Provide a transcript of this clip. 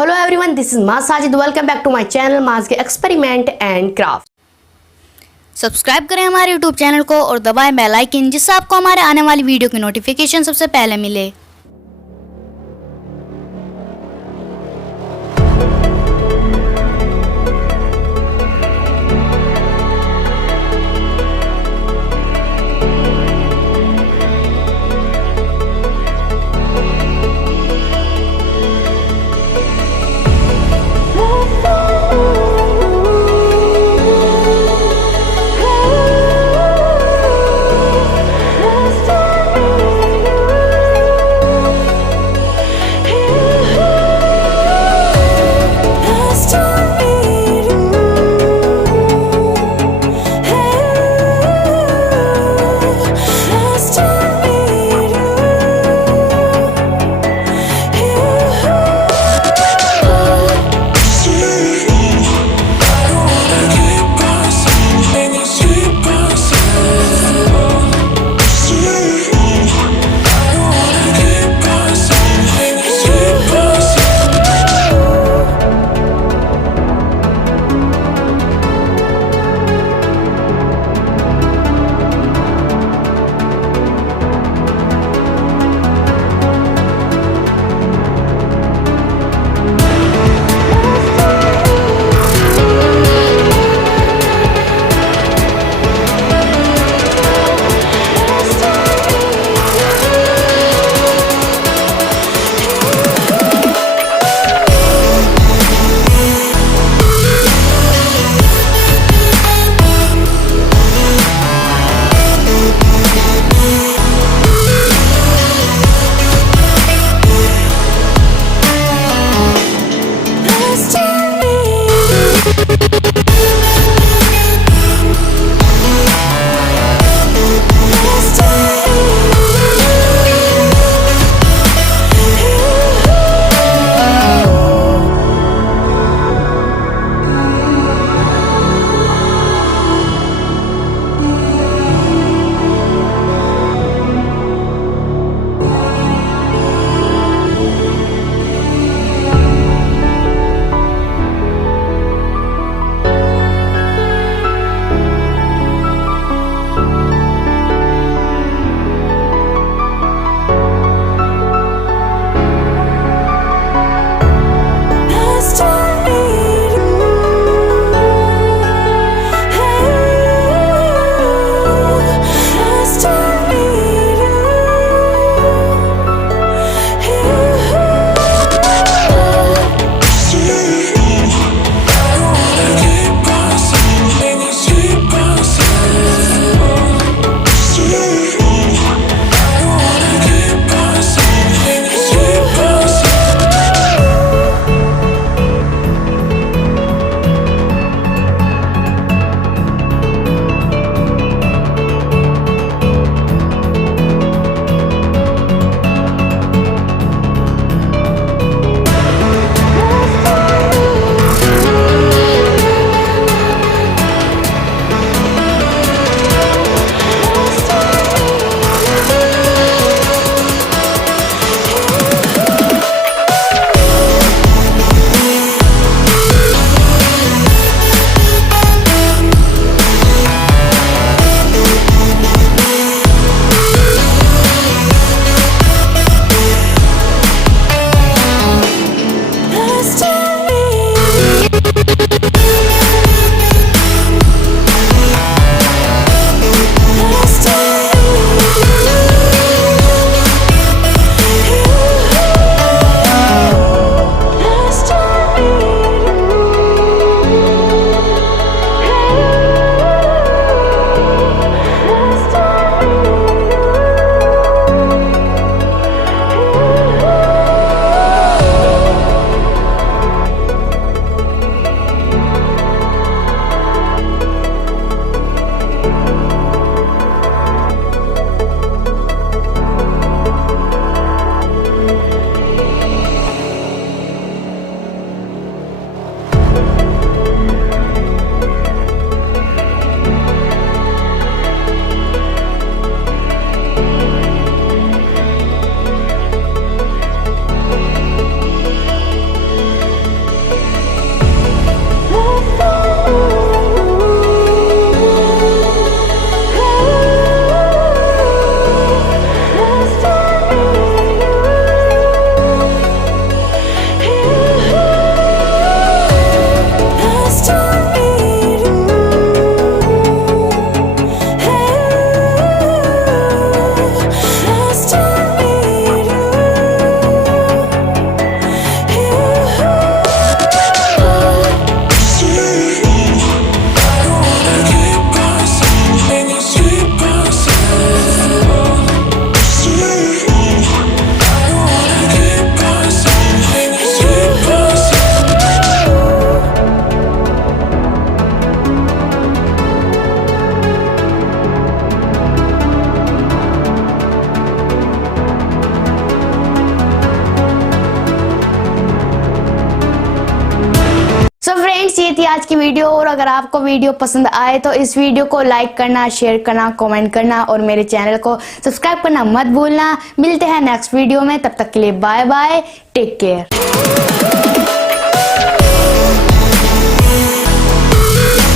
Hello everyone, this is Maaz Sajid. Welcome back to my channel Maaz के experiment and craft. Subscribe करें हमारे YouTube channel को और दबाएं बेल आइकन, जिससे आपको हमारे आने वाली वीडियो की नोटिफिकेशन सबसे पहले मिले। फ्रेंड्स, ये थी आज की वीडियो। और अगर आपको वीडियो पसंद आए तो इस वीडियो को लाइक करना, शेयर करना, कमेंट करना और मेरे चैनल को सब्सक्राइब करना मत भूलना। मिलते हैं नेक्स्ट वीडियो में, तब तक के लिए बाय बाय, टेक केयर।